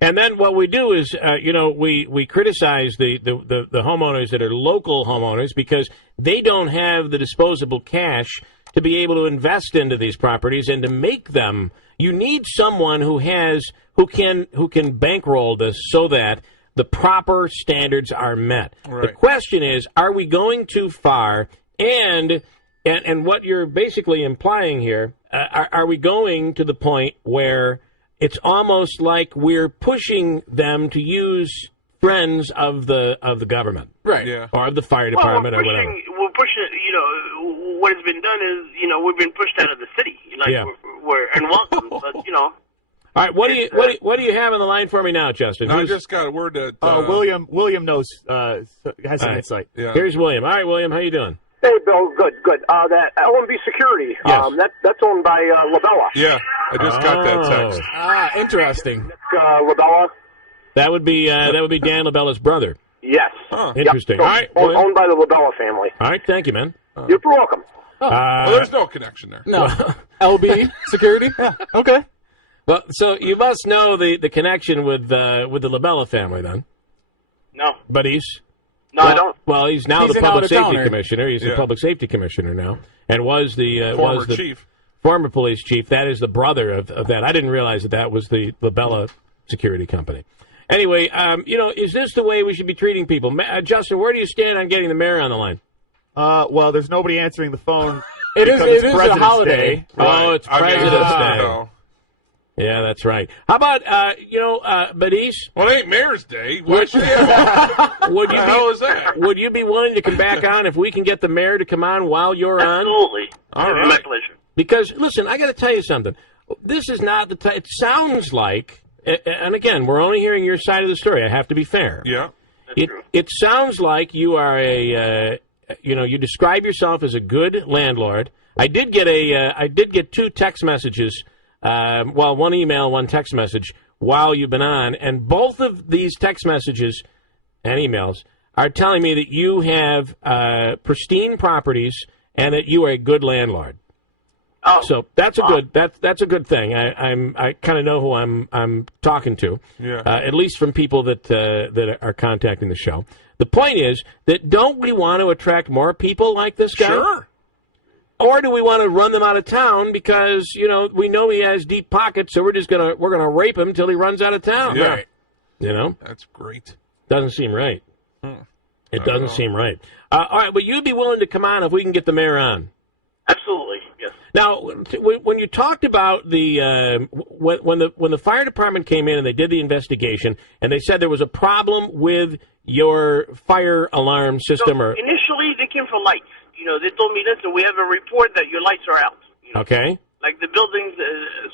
And then what we do is, we criticize the homeowners that are local homeowners because they don't have the disposable cash to be able to invest into these properties and to make them. You need someone who can bankroll this so that the proper standards are met. Right. The question is, are we going too far? And what you're basically implying here, are we going to the point where it's almost like we're pushing them to use friends of the government, right? Yeah, or of the fire department, or whatever. We're pushing. What has been done is, we've been pushed out of the city. We're unwelcome, but All right, what do you have on the line for me now, Justin? I just got a word that William knows has some insight. Yeah. Here's William. All right, William, how you doing? Hey, Bill. Good. That LMB Security. Yes. That's owned by LaBella. Yeah, I just got that text. Interesting. LaBella. That would be Dan LaBella's brother. Yes. Interesting. Yep. So, all right, owned by the LaBella family. All right, thank you, man. You're welcome. Well, there's no connection there. No. LB Security? Yeah. Okay. Well, so you must know the connection with the LaBella family, then. No. But I don't. Well, he's now He's the public safety out-of-towner. commissioner. He's the public safety commissioner now, and was the chief, former police chief. That is the brother of that. I didn't realize that was the LaBella security company. Anyway, is this the way we should be treating people? Justin, where do you stand on getting the mayor on the line? Well, there's nobody answering the phone. It is President's a holiday. Day. Right. Oh, it's President's Day. Yeah, that's right. How about, Badis? Well, it ain't Mayor's Day. Why should What the hell is that? Would you be willing to come back on if we can get the mayor to come on while you're on? Absolutely. All right. My pleasure. Because, listen, I got to tell you something. This is not the time. It sounds like, and again, we're only hearing your side of the story. I have to be fair. Yeah. It sounds like you are you describe yourself as a good landlord. I did get 2 text messages. One email, 1 text message while you've been on, and both of these text messages and emails are telling me that you have pristine properties and that you are a good landlord. Oh, so that's a good thing. I kind of know who I'm talking to, at least from people that are contacting the show. The point is that don't we want to attract more people like this guy? Sure. Or do we want to run them out of town because, we know he has deep pockets, so we're gonna rape him until he runs out of town. Yeah. Right. That's great. Doesn't seem right. It doesn't seem right. All right, but you'd be willing to come on if we can get the mayor on. Absolutely, yes. Now, when you talked about the when the fire department came in and they did the investigation and they said there was a problem with your fire alarm system, so initially they came for lights. They told me, listen, we have a report that your lights are out. Okay. Like the buildings,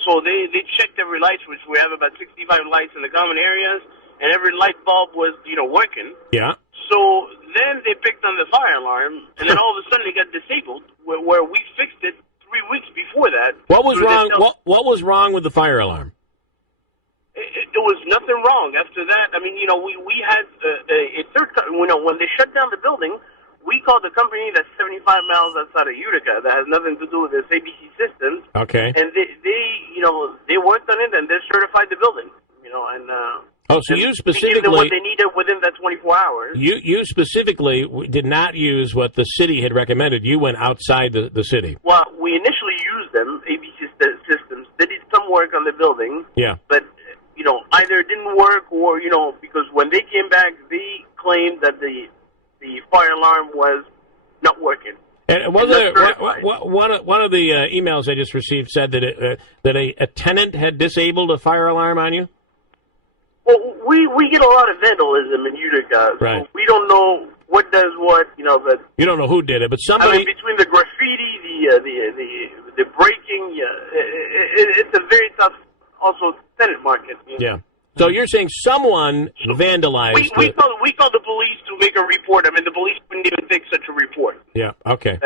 so they checked every light, which we have about 65 lights in the common areas, and every light bulb was, working. Yeah. So then they picked on the fire alarm, and then all of a sudden it got disabled, where we fixed it 3 weeks before that. What was wrong? What was wrong with the fire alarm? There was nothing wrong. After that, I mean, we had a third, when they shut down the building, we called the company that's 75 miles outside of Utica that has nothing to do with this ABC Systems. Okay. And they worked on it and they certified the building. So you specifically gave them what they needed within that 24 hours. You specifically did not use what the city had recommended. You went outside the city. Well, we initially used them, ABC Systems. They did some work on the building. Yeah. But either it didn't work or because when they came back, they claimed that the fire alarm was not working. And one of the emails I just received said that a tenant had disabled a fire alarm on you? Well, we get a lot of vandalism in Utica. Right. So we don't know what does what, but... You don't know who did it, but somebody... I mean, between the graffiti, the breaking, it's a very tough, also, tenant market. Yeah. So you're saying someone vandalized... We called the police to make a report. I mean, the police wouldn't even take such a report. Yeah, okay.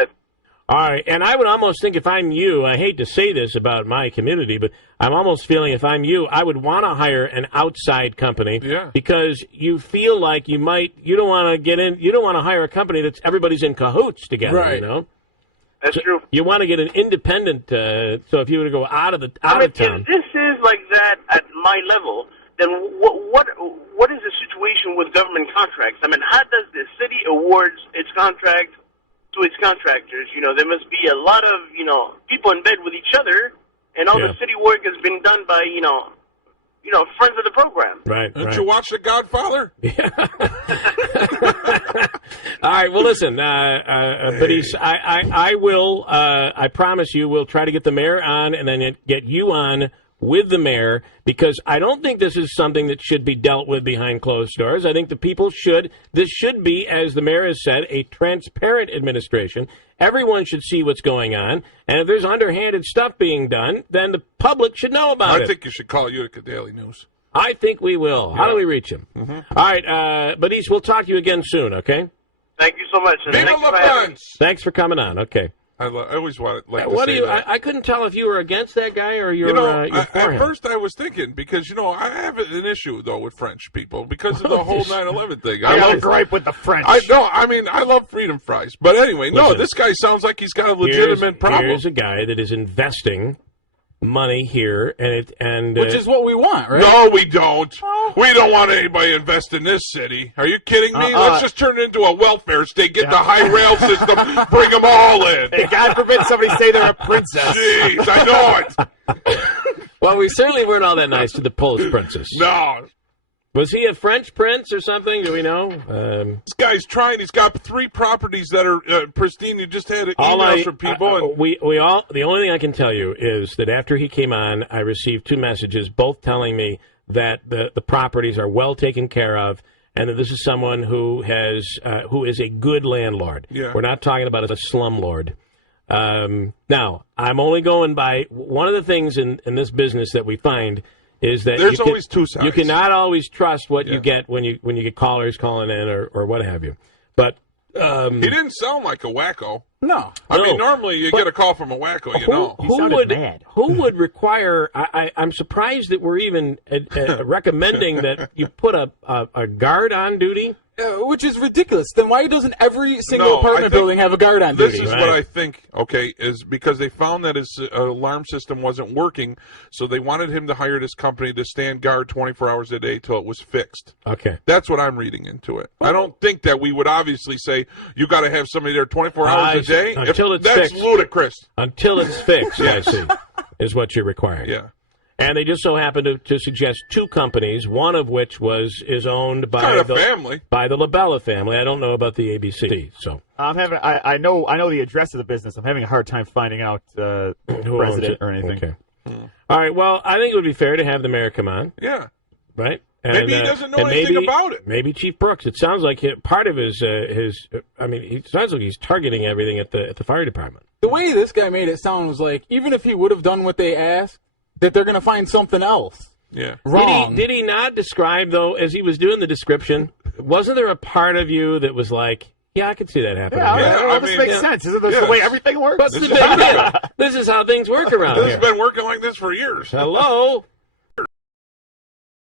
All right, and I would almost think if I'm you, I hate to say this about my community, but I'm almost feeling if I'm you, I would want to hire an outside company because you feel like you don't want to hire a company that's everybody's in cahoots together, right. That's true. You want to get an independent, so if you were to go out of town. If this is like that at my level, then what is the situation with government contracts? I mean, how does the city awards its contract to its contractors? You know, there must be a lot of, you know, people in bed with each other, and all the city work has been done by, you know, friends of the program. Right. Didn't you watch The Godfather? Yeah. All right. Well, listen, Badis, I will. I promise you, we'll try to get the mayor on, and then get you on with the mayor, because I don't think this is something that should be dealt with behind closed doors. I think the people should. This should be, as the mayor has said, a transparent administration. Everyone should see what's going on, and if there's underhanded stuff being done, then the public should know about it. I think you should call Utica Daily News. I think we will. How do we reach him? Mm-hmm. All right, Badis, we'll talk to you again soon, okay? Thank you so much. Viva La France! Thanks for coming on, okay. I always wanted to what say do you? that. I couldn't tell if you were against that guy or you're at for him. first I was thinking, because, I have an issue, though, with French people because of the whole 9/11 thing. I got a gripe with the French. I love freedom fries. But anyway, this guy sounds like he's got a legitimate problem. Here's a guy that is investing money here, and which is what we want, right? No, we don't. We don't want anybody to invest in this city. Are you kidding me? Let's just turn it into a welfare state, get the high rail system, bring them all in. Hey, God forbid somebody say they're a princess. Jeez, I know it. Well, we certainly weren't all that nice to the Polish princess. No. Was he a French prince or something? Do we know? This guy's trying. He's got 3 properties that are pristine. You just had emails from people. The only thing I can tell you is that after he came on, I received 2 messages, both telling me that the properties are well taken care of, and that this is someone who is a good landlord. Yeah. We're not talking about a slumlord. Now, I'm only going by one of the things in this business that we find is that there's always 2 sides. You cannot always trust what you get when you get callers calling in or what have you. But he didn't sound like a wacko. No. I mean, normally you get a call from a wacko, Who would require? I'm surprised that we're even recommending that you put a guard on duty. Which is ridiculous. Then why doesn't every single apartment building have a guard on duty? This is what I think, is because they found that his alarm system wasn't working, so they wanted him to hire this company to stand guard 24 hours a day till it was fixed. Okay. That's what I'm reading into it. I don't think that we would obviously say, you got to have somebody there 24 hours a day. Until it's fixed. That's ludicrous. Until it's fixed, I see, is what you're requiring. Yeah. And they just so happened to suggest 2 companies, one of which is owned by family, by the LaBella family. I don't know about the ABC. So I know the address of the business. I'm having a hard time finding out who president or anything. Okay. All right. Well, I think it would be fair to have the mayor come on. Yeah. Right. And, maybe he doesn't know anything about it. Maybe Chief Brooks. It sounds like part of his. It sounds like he's targeting everything at the fire department. The way this guy made it sound was like, even if he would have done what they asked, that they're going to find something else. Yeah. Wrong. Did he not describe, though, as he was doing the description, wasn't there a part of you that was like, yeah, I could see that happening? Yeah, this makes sense. Isn't this the way everything works? What's the big deal? This is how things work around here. This has been working like this for years. Hello?